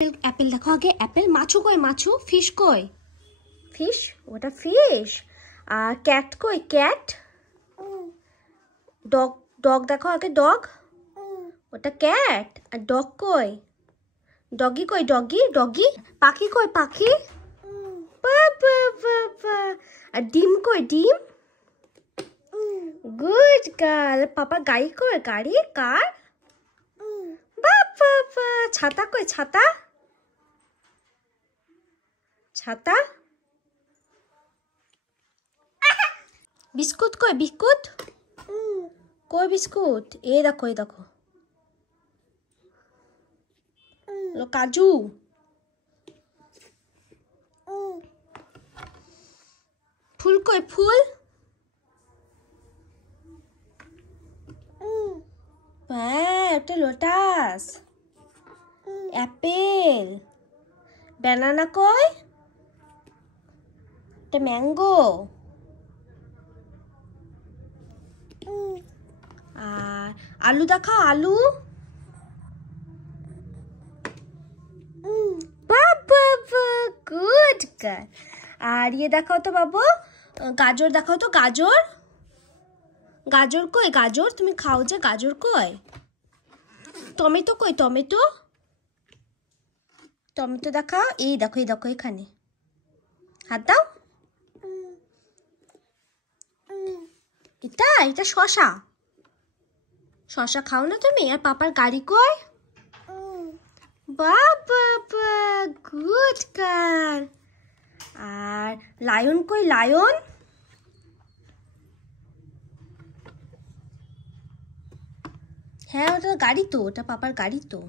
Apple দেখো আগে Apple. মাছু কই মাছু? ফিশ কই? ফিশ, ওটা ফিশ। আর ক্যাট কই? ক্যাট। ডগ, ডগ দেখো আগে ডগ, ওটা ক্যাট। আর ডগ কই? ডগি কই? Doggy, doggy. পাখি কই? পাখি। বাবা বাবা। আর ডিম কই? ডিম। Good girl. পাপা গাড়ি কই? গাড়ি, কার। বাবা বাবা। ছাতা কই? ছাতা, ছাতা। বিস্কুট কই? বিস্কুট কই? বিস্কুট এই দেখো, এই দেখো কাজু। ফুল কই? ফুল। হ্যাঁ একটা লোটাস। অ্যাপেল। ব্যানানা কই? একটা ম্যাঙ্গো। আর আলু দেখাও, আলু। বাবা গুড গার্ল। আর ইয়ে দেখাও তো বাবু, গাজর দেখাও তো, গাজর। গাজর কই? গাজর তুমি খাও যে, গাজর কই? টমেটো কই? টমেটো, টমেটো দেখাও। এই দেখো, এই দেখো এখানে, হাত দাও। এটা, এটা শশা। শশা খাও না তুমি? আর পাপার গাড়ি কই? বাবা গুড গার্ল। আর লায়ন কই? লায়ন। হ্যাঁ ওটা গাড়ি তো, ওটা পাপার গাড়ি তো।